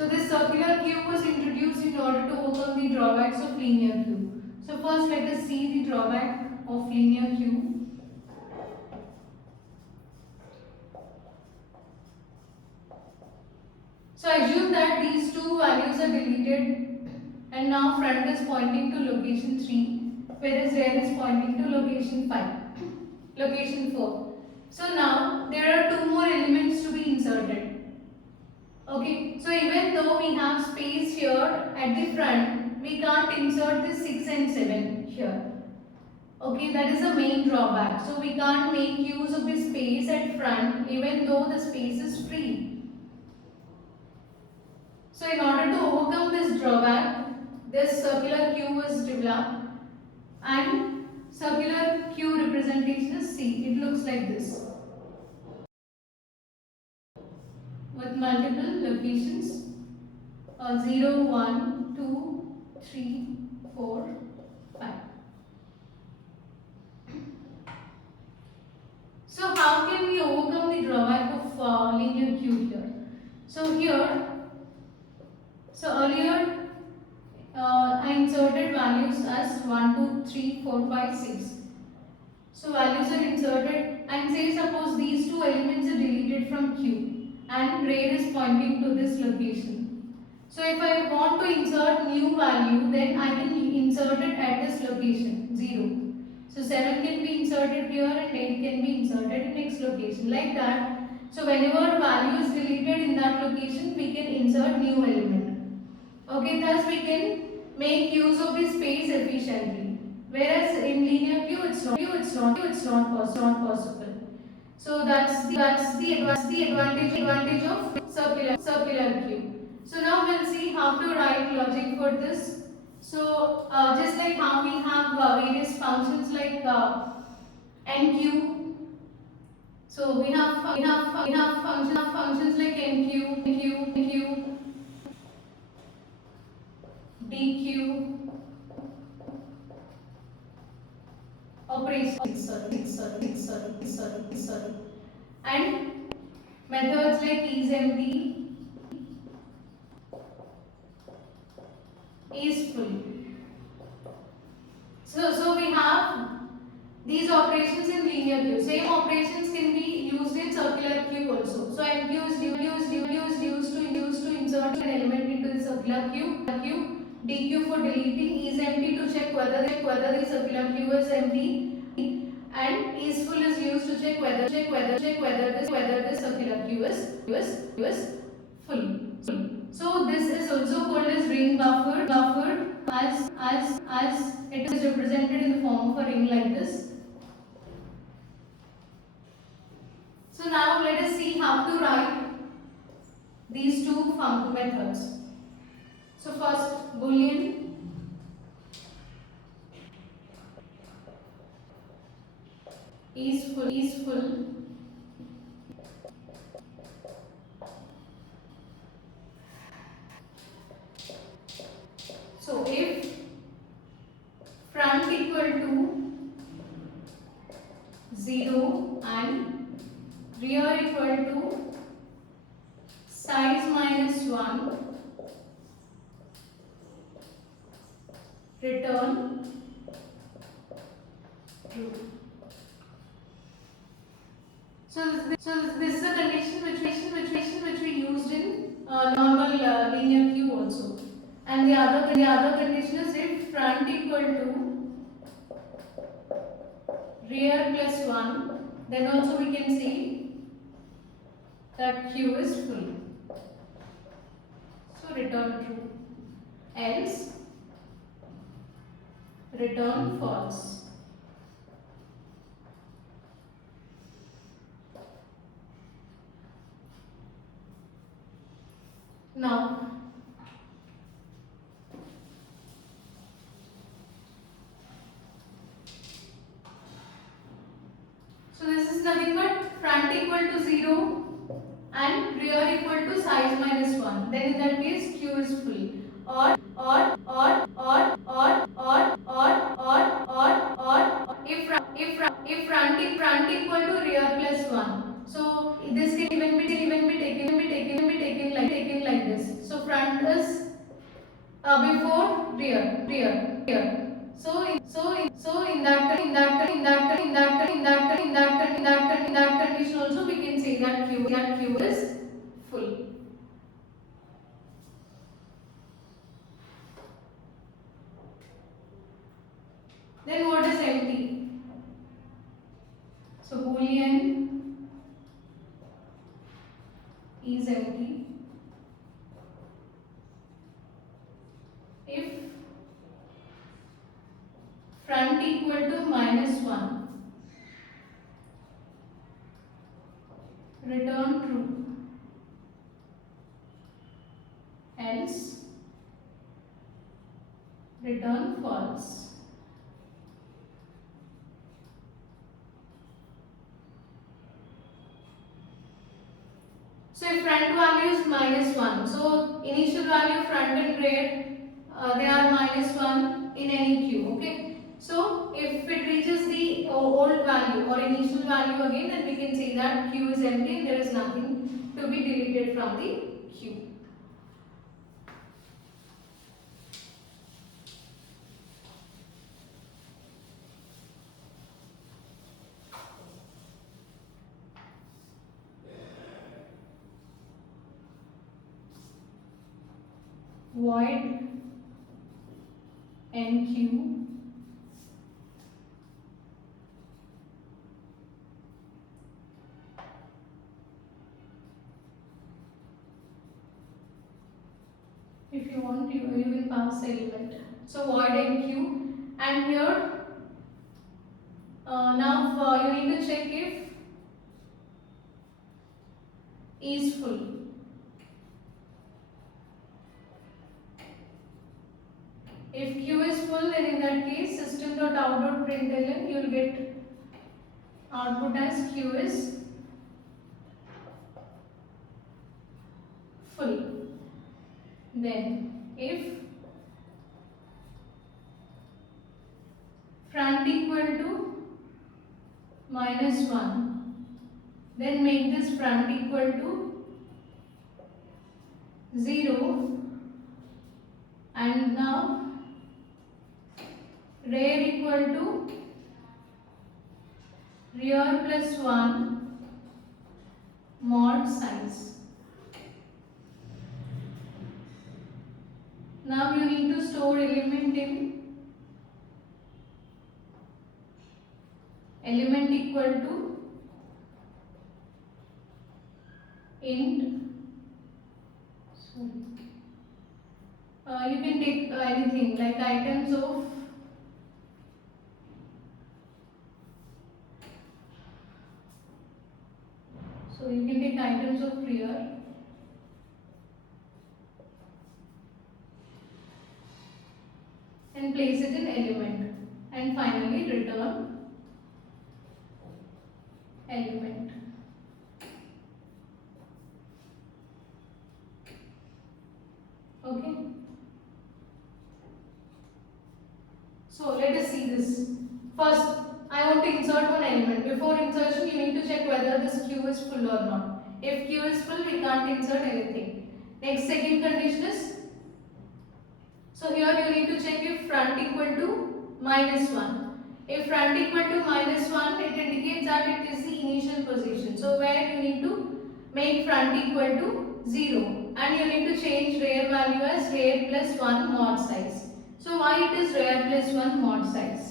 So this circular queue was introduced in order to overcome the drawbacks of linear queue. So first let us see the drawback of linear queue. So assume that these two values are deleted and now front is pointing to location 3 whereas rear is pointing to location 5, location 4. So now there are two more elements to be inserted. Okay, so even though we have space here at the front, we can't insert this 6 and 7 here. Okay, that is the main drawback. So we can't make use of the space at front even though the space is free. So in order to overcome this drawback, this circular queue was developed and circular queue representation is C. It looks like this with multiple locations 0, 1, 2, 3, 4, 5. So how can we overcome the drawback of linear queue here? So earlier I inserted values as 1, 2, 3, 4, 5, 6. So values are inserted and say suppose these two elements are deleted from Q and rear is pointing to this location. So if I want to insert new value, then I can insert it at this location 0. So 7 can be inserted here and 8 can be inserted in next location like that. So whenever value is deleted in that location, we can insert new element. Okay, thus we can make use of the space efficiently. Whereas in linear queue, it's not possible. So that's the advantage of circular queue. So now we'll see how to write logic for this. So just like how we have various functions like NQ. So we have functions like NQ, DQ, operation, and methods like is empty, is full. So we have these operations in linear queue. Same operations can be used in circular queue also. So NQ is used to insert an element into the circular queue. DQ for deleting, is empty to check whether the circular queue is empty, and is full is used to check whether the circular queue is full. So this is also called as ring buffered as it is represented in the form of a ring like this. So now let us see how to write these two methods. So first boolean is full. So if front equal to 0 and rear equal to size minus 1, return true. So this is a condition which we used in normal linear queue also. And the other condition is if front equal to rear plus 1, then also we can see that queue is full. So return true, else return false. Now so this is nothing but front equal to 0 and rear equal to size minus 1. Then in that case queue is full. Or if front equal to rear plus 1. So this can even be taken like this. So front before rear. In that condition also we can say that Q is full. Then what is empty? So Boolean is empty if front equal to -1, return true, else return false. So if front value is -1, so initial value front and rear they are -1 in any queue. Okay. So if it reaches the old value or initial value again, then we can say that queue is empty and there is nothing to be deleted from the queue. Void NQ if you want you will pass element. So void NQ, and here now you need to check if is full. If Q is full, then in that case system.out.println you will get output as Q is full. Then if front equal to -1, then make this front equal to 0, and now rear equal to rear plus 1 mod size. Now you need to store element in element equal to int. You can take anything like items of you can take items of rear and place it in element, and finally return element. Okay. So let us see this. First, I want to insert one element. Before insertion, you need to check whether this queue is full or not. If queue is full, we can't insert anything. Next, second condition is, so here you need to check if front equal to -1. If front equal to -1, it indicates that it is the initial position. So where you need to make front equal to 0, and you need to change rear value as rear plus 1 mod size. So why it is rear plus 1 mod size?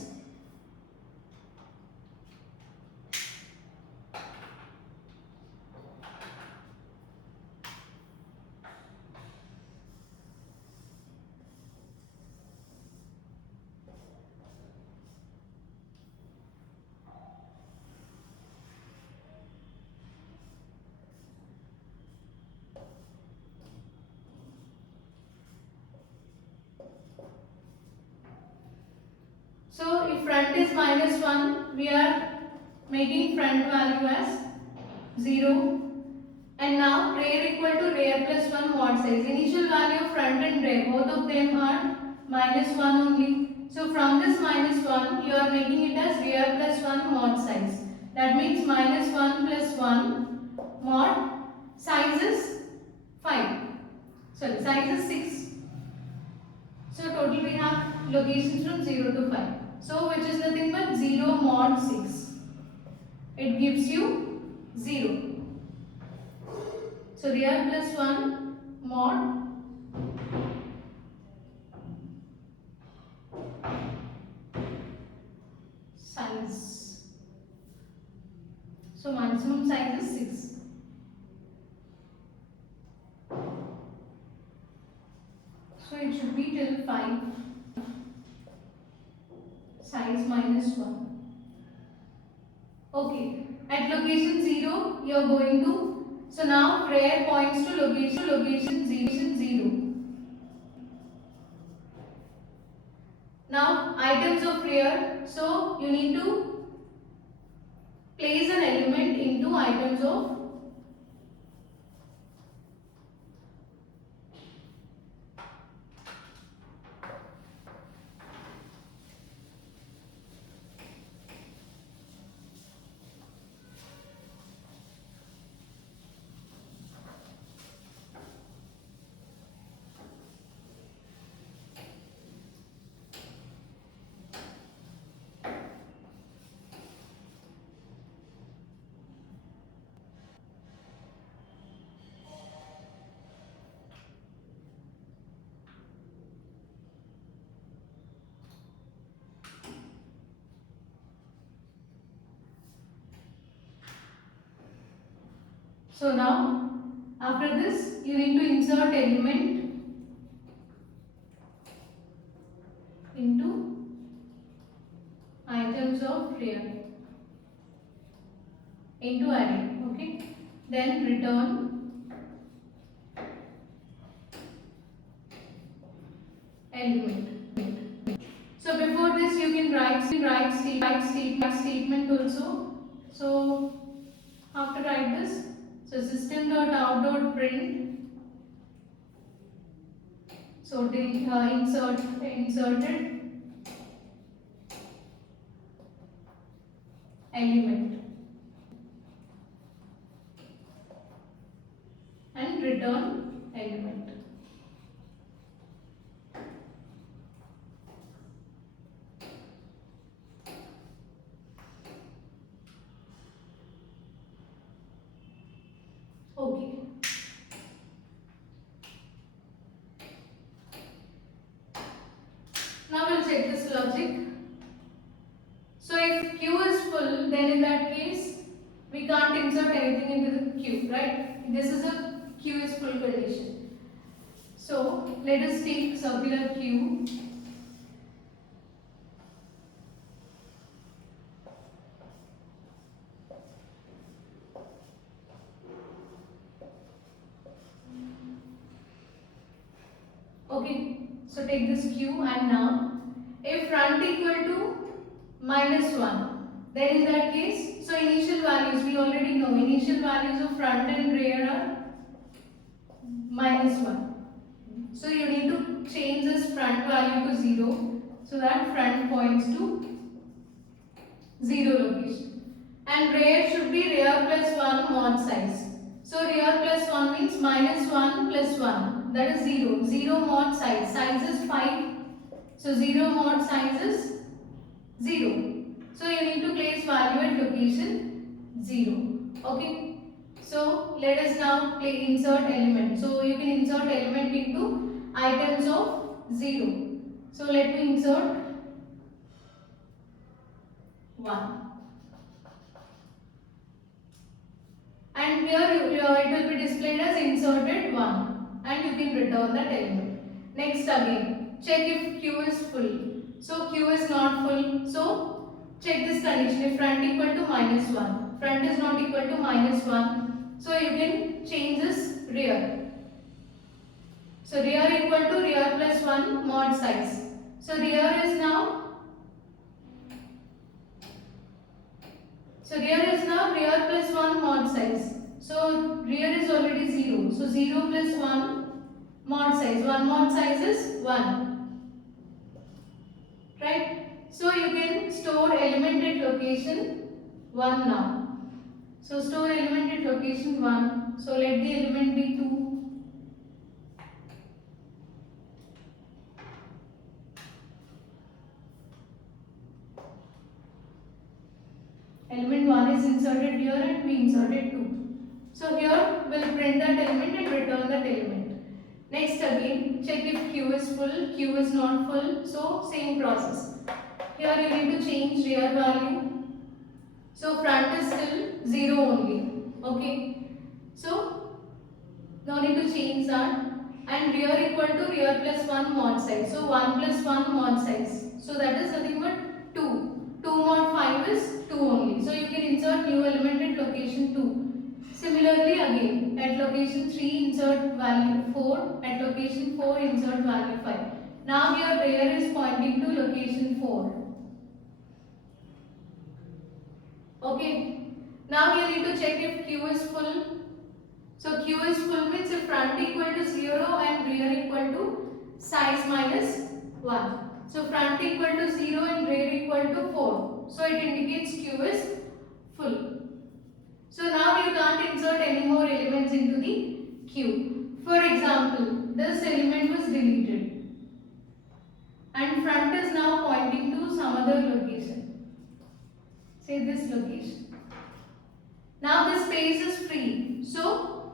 So if front is -1, we are making front value as 0, and now rear equal to rear plus 1 mod size. Initial value of front and rear, both of them are -1 only. So from this -1, you are making it as rear plus 1 mod size. That means -1 plus 1 mod size is 5. Sorry, size is 6. locations from 0 to 5. So which is nothing but 0 mod 6. It gives you 0. So real plus 1 mod size. So maximum size is 6. So it should be till 5. Size minus 1. Okay. At location 0, you are going to. So now prayer points to location 0. Now items of prayer. So you need to place an element into items of. So now after this you need to insert element into items of prayer into array. Okay. Then return element. So before this you can write statement also. So how to write this? So system.out.print. So inserted element and return element. Okay. Now we'll check this logic. So if queue is full, then in that case we can't insert anything into the queue, right? This is a queue is full condition. So let us take circular queue. Okay, so take this queue and now if front equal to -1, then in that case, so initial values we already know, initial values of front and rear are -1. So you need to change this front value to 0 so that front points to 0 location. And rear should be rear plus 1 mod size. So rear plus 1 means -1 plus 1, that is 0. 0 mod size. Size is 5. So 0 mod size is 0. So you need to place value at location 0. Okay. So let us now insert element. So you can insert element into items of 0. So let me insert 1. And here it will be displayed as inserted 1 and you can return that element. Next again, check if queue is full. So queue is not full. So check this condition, if front equal to -1, front is not equal to -1. So you can change this rear. So rear equal to rear plus 1 mod size. So rear is now rear plus 1 mod size. So rear is already 0. So 0 plus 1 mod size. 1 mod size is 1. Right? So you can store element at location 1 now. So store element at location 1. So let the element be 2. is inserted here and we inserted 2. So here we'll print that element and return that element. Next again, check if Q is full, Q is not full. So same process. Here you need to change rear value. So front is still 0 only. Okay. So no need to change that. And rear equal to rear plus 1 mod size. So 1 plus 1 mod size. So that is nothing but 2. 2 mod 5 is 2 only. So you can insert new element at location 2. Similarly again, at location 3 insert value 4, at location 4 insert value 5. Now your rear is pointing to location 4. Okay. Now you need to check if Q is full. So Q is full means if front equal to 0 and rear equal to size minus 1. So front equal to 0 and rear equal to 4. So it indicates Q is full. So now you can't insert any more elements into the queue. For example, this element was deleted and front is now pointing to some other location. Say this location. Now this space is free. So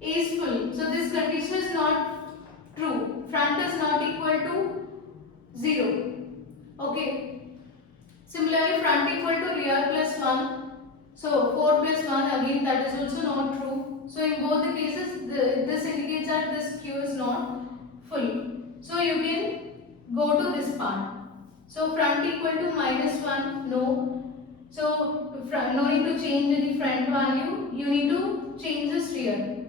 A is full. So this condition is not true. Front is not equal to 0. Okay. Similarly, front equal to rear plus 1. So 4 plus 1 again that is also not true. So in both the cases this indicates that this queue is not full. So you can go to this part. So front equal to minus 1, no. So no need to change any front value, you need to change this rear.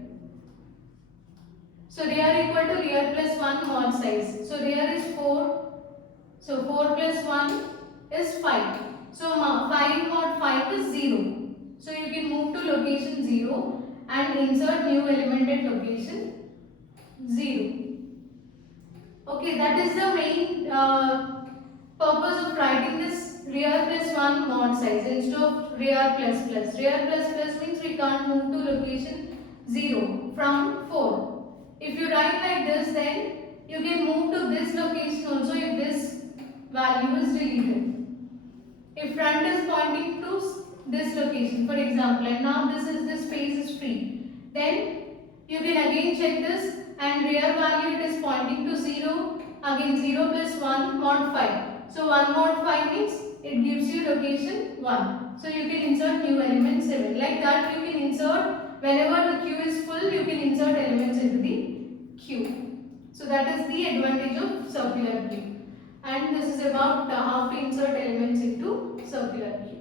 So rear equal to rear plus 1 mod size. So rear is 4. So 4 plus 1 is 5. So 5 mod 5 is 0. So you can move to location 0 and insert new element at location 0. Okay, that is the main purpose of writing this rear plus 1 mod size instead of rear plus plus. Rear plus plus means we can't move to location 0 from 4. If you write like this, then you can move to this location also if this value is deleted. If front is pointing to this location, for example, and now this space is free, then you can again check this and rear value it is pointing to 0, again 0 plus 1 mod 5. So 1 mod 5 means it gives you location 1. So you can insert new element 7. Like that you can insert whenever the queue is full, you can insert elements into the queue. So that is the advantage of circular queue. And this is about how to insert elements into circular queue.